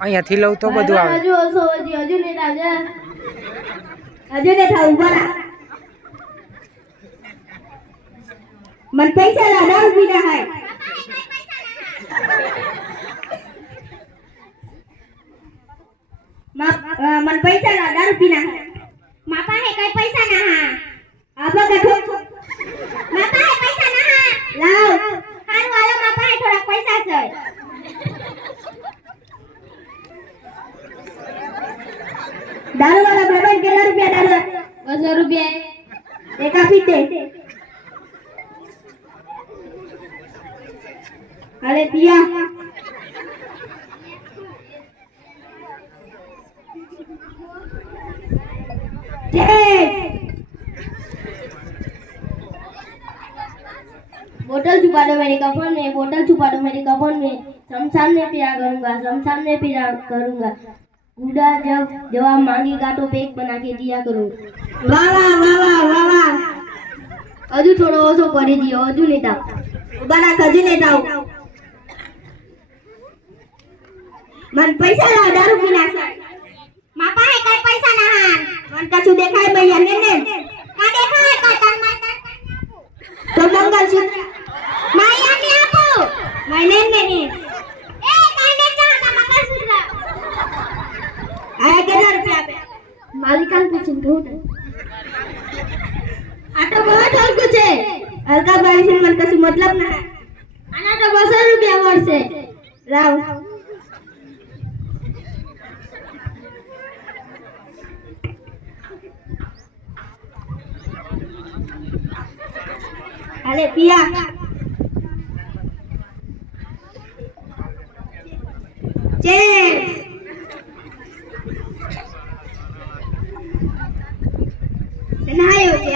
અહીંયાથી લઉં તો બધું આવે. હજુ હજુ ઊભા રહા. મને પૈસા લાડા ઊભી ના હાય મને પૈસા લાડા ઊભી ના હાય માપા હે કઈ પૈસા ના હા. આપો કે दारू वाला बाबा कितना रुपया दारू बस रुपया एक पीते अरे पिया बोतल छुपा दो मेरे कफन में बोतल छुपा दो मेरे कफन में शमशान में पिया करूँगा शमशान में पिया करूँगा गुड़ा जब जवाब मांगेगा तो पेक बना के दिया करूंगा वाह वाह वाह वाह वाह वाह हजू थोड़ो ओछो કરી દિયો હજુ નહીં તાવ ઉભા રાખ હજુ નહીં તાવ મન પૈસા લાવ દારૂ પી નાખ મા પાસે કઈ પૈસા ના હાન મન કશું દેખાય ભૈયા ને ને કા દેખાય કા તન માં તો મંગલ સૂત્ર માલિકાન પૂછીને આ તો બહુ છે. હલકા છે, મને મતલબ ના બસો રૂપિયા મળશે. રાવ. અરે પિયા. ચેસ તનાયો કે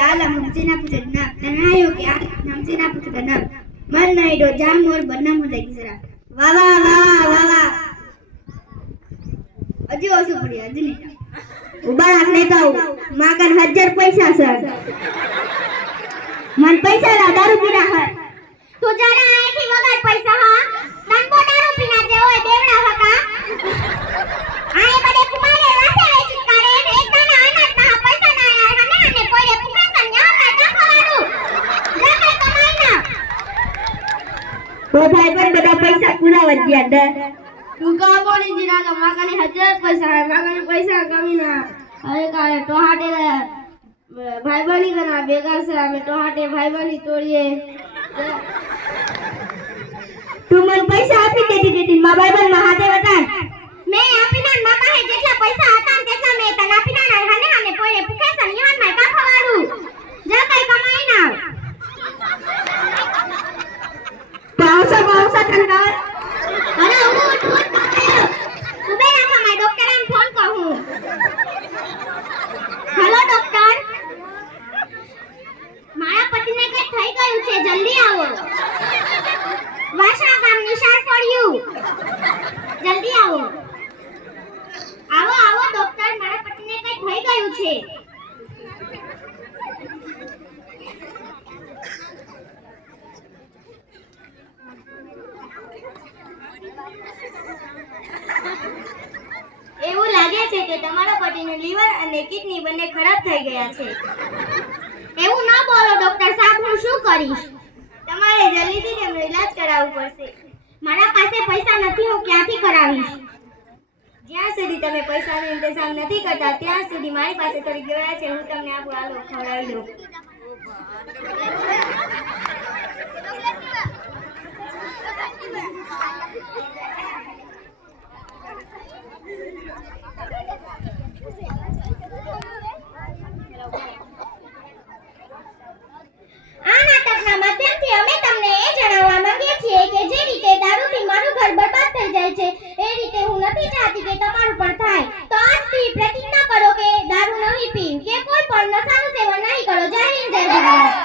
આલા પૂછત પુત્ર ના તનાયો કે આ મમજીના પૂછત ના મન નાઈડો જામ મોર બન્ના મુદે કિસરા વાહ વાહ વાહ વાહ વાહ હજી ઓછું પડ્યું હજી નહીં ઊભા રાખ નહીં તો માં કન હજાર પૈસા સર મન પૈસા લા દારૂ પીના હોય તું જાણે આયથી વગર પૈસા હા તન બો દારૂ પીના જે હોય દેવડા હકા આય બડે કુમારે વાસે વેચી કરે ને એકના અનાથ ના પૈસા ના આયા હને અને કોઈને પૂછે સંજ્ઞા ના દાખવાનું જા કઈ કમાઈ ના ભાઈ પણ બધા પૈસા પૂરા વધ્યા દે તું કા બોલી જીરા તો માકાની હજાર પૈસા હે માકાની પૈસા કમી ના અરે કાલે તો હાટે ભાઈ બની કના ભેગા છે અમે તો હાટે ભાઈ બની તોડીએ. તું મને પૈસા આપી દેતી દેતી મા ભાઈ બન મા હાથે વતાન મેં આપી ના મા પાસે જેટલા घडणार કે તમારા પતિનું લીવર અને કિડની બંને ખરાબ થઈ ગયા છે. એવું ન બોલો, ડોક્ટર સાહેબ, હું શું કરીશ? તમારે જલ્દીથી તેમનો ઈલાજ કરાવવો પડશે. મારા પાસે પૈસા નથી, હું ક્યાંથી કરાવીશ? જ્યાં સુધી તમે પૈસાનો ઇંતજામ નથી કરતા, ત્યાં સુધી મારી પાસે થોડી ગયા છે, હું તમને આપું આલો ખવડાવી દઉં. નથી ચાહતી કે તમારું પણ થાય. તો આજથી પ્રતિજ્ઞા કરો કે દારૂ નહીં પીવ. કે કોઈ પણ નશાનું સેવન નહીં કરો. જય હિન્દ, જય ભારત.